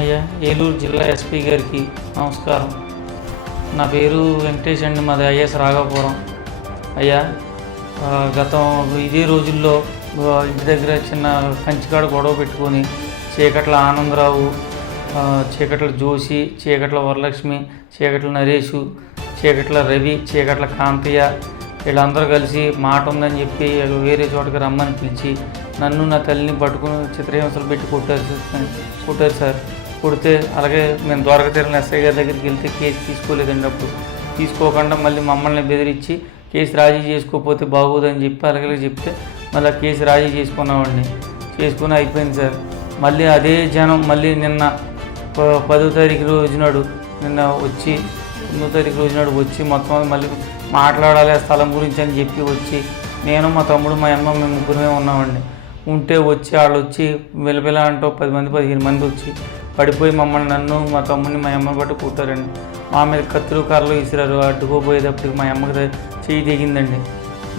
అయ్యా, ఏలూరు జిల్లా ఎస్పీ గారికి నమస్కారం. నా పేరు వెంకటేష్ అండి, మాది ఐఎస్ రాఘాపురం. అయ్యా, గతం ఇదే రోజుల్లో ఇంటి దగ్గర చిన్న కంచికాడ గొడవ పెట్టుకొని చీకట్ల ఆనందరావు, చీకట్ల జోషి, చీకట్ల వరలక్ష్మి, చీకట్ల నరేషు, చీకట్ల రవి, చీకట్ల కాంతయ్య వీళ్ళందరూ కలిసి మాట ఉందని చెప్పి వేరే చోటకి రమ్మని పిలిచి నన్ను నా తల్లిని పట్టుకుని చిత్రహింసలు పెట్టి కొట్టారు సార్. కొడితే అలాగే మేము ద్వారకతీరణ ఎస్ఐ గారి దగ్గరికి వెళ్తే కేసు తీసుకోలేదండి. అప్పుడు తీసుకోకుండా మళ్ళీ మమ్మల్ని బెదిరించి కేసు రాజీ చేసుకోకపోతే బాగోదని చెప్పి అలాగే చెప్తే మళ్ళీ కేసు రాజీ చేసుకున్నామండి. చేసుకుని అయిపోయింది సార్. మళ్ళీ అదే జనం మళ్ళీ నిన్న 10వ తారీఖు రోజు నాడు వచ్చి 9వ తారీఖు రోజు నాడు వచ్చి మొత్తం మళ్ళీ మాట్లాడాలి ఆ స్థలం గురించి అని చెప్పి వచ్చి నేను మా తమ్ముడు మా అమ్మ మేము ముగ్గురమే ఉన్నామండి. ఉంటే వచ్చి వాళ్ళు వచ్చి వెలపిల అంటూ 10 మంది 15 మంది వచ్చి పడిపోయి మమ్మల్ని నన్ను మా తమ్ముడిని మా అమ్మని బట్టి కొట్టారండి. మా మీద కత్తులు కర్రలు విసిరారు. అడ్డుకోపోయేటప్పటికి మా అమ్మకి చేయి దిగిందండి.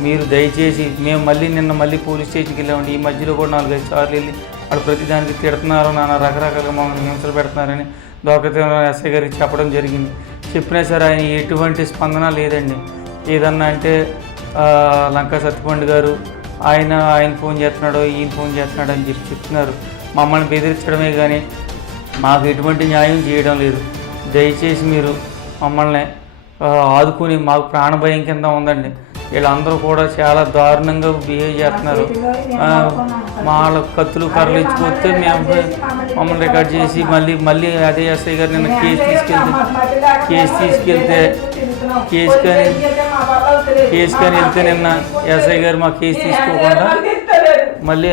మీరు దయచేసి మేము నిన్న పోలీస్ స్టేషన్కి వెళ్ళామండి. ఈ మధ్యలో కూడా 4-5 సార్లు వెళ్ళి వాళ్ళు ప్రతిదానికి తిడుతున్నారు, నాన్న రకరకాలుగా మమ్మల్ని హింసలు పెడుతున్నారని ద్వారకతీరణ ఎస్ఐ గారికి చెప్పడం జరిగింది. చెప్పినా సరే ఆయన ఎటువంటి స్పందన లేదండి. ఏదన్నా అంటే లంకా సత్యపండు గారు ఆయన ఫోన్ చేస్తున్నాడు, ఈయన ఫోన్ చేస్తున్నాడు అని చెప్పి చెప్తున్నారు. మమ్మల్ని బెదిరించడమే కానీ మాకు ఎటువంటి న్యాయం చేయడం లేదు. దయచేసి మీరు మమ్మల్ని ఆదుకుని, మాకు ప్రాణభయం కింద ఉందండి. వీళ్ళందరూ కూడా చాలా దారుణంగా బిహేవ్ చేస్తున్నారు. వాళ్ళ కత్తులు కర్రలు ఇచ్చిపోతే మేము మమ్మల్ని రికార్డ్ చేసి మళ్ళీ అదే ఎస్ఐ గారు నిన్న కేసు తీసుకెళ్తే కేసు కానీ వెళ్తే నిన్న ఎస్ఐ గారు మా కేసు తీసుకోకుండా మళ్ళీ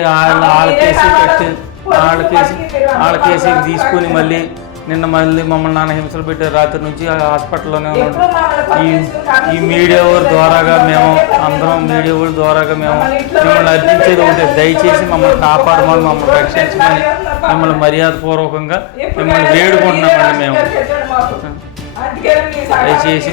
వాళ్ళ కేసుకి తీసుకొని నిన్న మమ్మల్ని నాన్న హింసలు పెట్టారు. రాత్రి నుంచి హాస్పిటల్లోనే ఉన్నాం. ఈ మీడియా వాళ్ళ ద్వారాగా మేము మిమ్మల్ని అర్పించేది ఒకటి, దయచేసి మమ్మల్ని కాపాడమని, మమ్మల్ని రక్షించమని మిమ్మల్ని మర్యాదపూర్వకంగా మిమ్మల్ని వేడుకుంటున్నామండి. మేము దయచేసి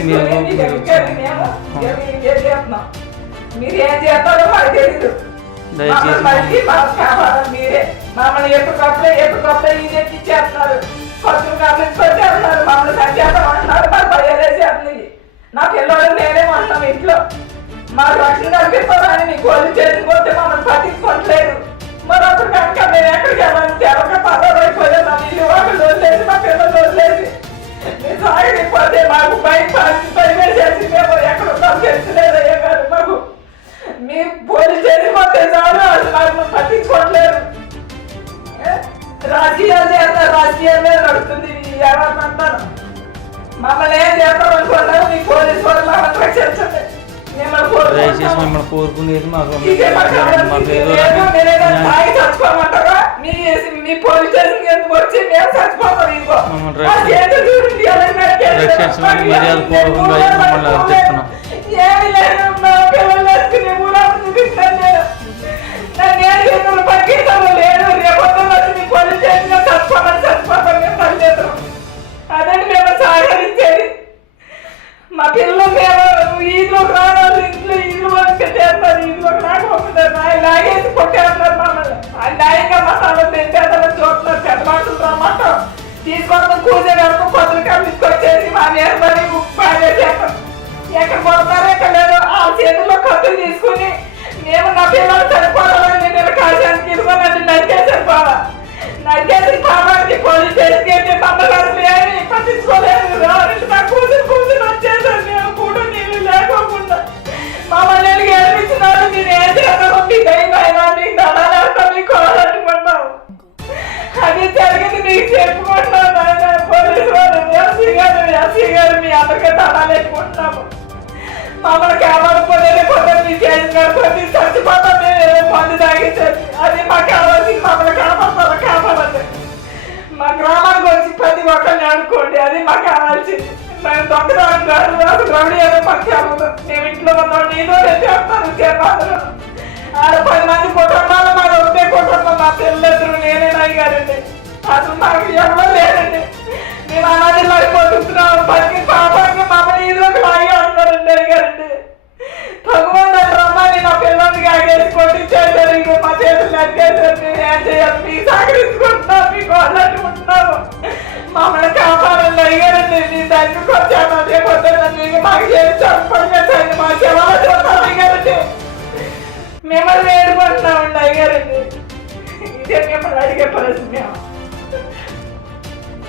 నా పిల్లలు నేనే అంటాం ఇంట్లో మా రక్షణ కల్పిస్తారని మీకు వాళ్ళు చేసుకుంటే మమ్మల్ని పట్టించుకోవట్లేదు. మరొకరు కనుక మేము ఎక్కడికి వెళ్ళాలి, తెలక పదవైపోలేదు. మా ఇల్లు వాళ్ళు వదిలేసి మా పిల్లలు వదిలేసి మీ సాగిపోతే మాకు భయమేసేసి మేము ఎక్కడ ఉన్నాం తెలుసులేదు. అయ్యా గారు మాకు మీ పోలీస్ చేసుకుంటే చాలు, అసలు మాకు పట్టించుకోవట్లేదు. రాజకీయాలు చేస్తారు, రాజకీయాలే నడుస్తుంది. ఎవరినంటారు మమ్మల్ని ఏం చేస్తాం అనుకున్నావు, మీ పోలీసు వాళ్ళు మమ్మల్ని రక్షించండి. దయచేసి మిమ్మల్ని కోరుకునేది మాకు చచ్చిపోమంటారా? మీ పోలీస్ స్టేషన్ ఎందుకు వచ్చి మేము చచ్చిపోతాం? ఇంకో రక్షించమని మర్యాదపూర్వకంగా మమ్మల్ని అర్థిస్తున్నాం. ఏమి లేదు, మా పిల్లలు వేసుకునే ఊరాలు చూపిస్తాను నేను. నన్ను పక్కించడం లేదు. రేపొద్దు వచ్చి మీ పోలీస్ స్టేషన్ చచ్చిపోతాం మేము పనిచేస్తాం. అదండి మేము సహకరించేది. మా పిల్లలు మేము ఈదులోకి రావాలి, ఇంట్లో ఈదులు చేస్తారు, ఈదులోకి రాకపోతున్నారు. ఆయన లాగేసి కొట్టేస్తున్నారు మమ్మల్ని. ఆయన న్యాయంగా మా తల తెచ్చేద్దామని చూస్తున్నారు. పెద్ద మనుషులు రమ్మంటాం తీసుకొస్తాం, కూర్చొని వరకు కొత్తలు కమ్మించుకొచ్చేసి మా మీద మరి బాగేసేస్తాం. ఎక్కడ పోతారో ఎక్కడ లేదు. ఆ చేతుల్లో కత్తులు తీసుకుని మేము నా పిల్లలు చనిపోవాలని నేను కాశానికి ఇదిగోనండి నరికేసాను. బాగా నరికేసి పాపానికి పోలీస్ స్టేషన్కి పంపగలరు అని పట్టించుకోలేదు. కూతురు వచ్చేసారు. మేము కూడా నీళ్ళు లేకోకుండా మమ్మల్ని గెలిపించినారు. మీరు ఏం చేస్తారో మీ దైవైనా మీకు దండాలేస్తాం, మీకు కోరాలనుకుంటాం. అది జరిగింది మీకు చెప్పుకుంటున్నాను. ఆయన పోలీసు వారు ఎస్సీ గారు మీ అందరికీ దండాలు ఎక్కుంటున్నాము. మమ్మల్ని కాపాడుకోలే కొందరు మీ చేసిన కొద్ది చచ్చిపోతాం. మేము మందు తాగించేది అది మాకు కావాల్సి, మమ్మల్ని కాపాడాలి. మా గ్రామానికి వచ్చి ప్రతి ఒక్కరిని అనుకోండి, అది మాకు కావాల్సింది. మేము దొంగదాని కాదు, అసలు రౌడీ ఏదో మాకు చెప్పదు. మేము ఇంట్లో ఉన్నాం, నేను చెప్తాను చెప్పాను. 10 మంది కుటుంబాలు మాకు ఉండే కుటుంబం. మా పిల్లలిద్దరు నేనేనాయి గారండి. అసలు మాకు ఎవరు లేదండి. మేము అనాథలు అయిపోతున్నాం. బతికి పాపానికి మమ్మల్ని ఈరోజు లాగే ఉన్నారండి గారండి. వెంకటేశ్వర మేము ఏం చేయాలి? మీకు సహకరించుకుంటున్నాం, మీకు అన్నట్టు ఉంటున్నాము. మమ్మల్ని కాపాడండి అయ్యారండి. మీ తండ్రికి వచ్చాను అదే పొద్దున్న మీకు మాకు చేసి చనిపోయినట్టు మా శవాలు చూస్తాం అయ్యారండి. మిమ్మల్ని వేడుకుంటున్నామండి అయ్యారండి. ఇదే మిమ్మల్ని అడిగే పరిస్థితి మేము.